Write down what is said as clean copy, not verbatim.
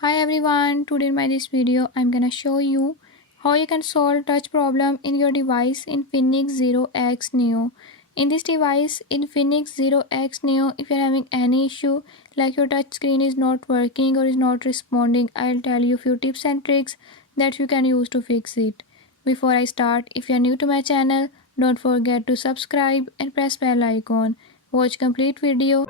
Hi everyone, today in my this video I'm gonna show you how you can solve touch problem in your device Infinix 0X Neo. In this device Infinix 0X Neo, if you're having any issue like your touch screen is not working or is not responding, I'll tell you few tips and tricks that you can use to fix it. Before I start, if you're new to my channel, don't forget to subscribe and press bell icon. Watch complete video.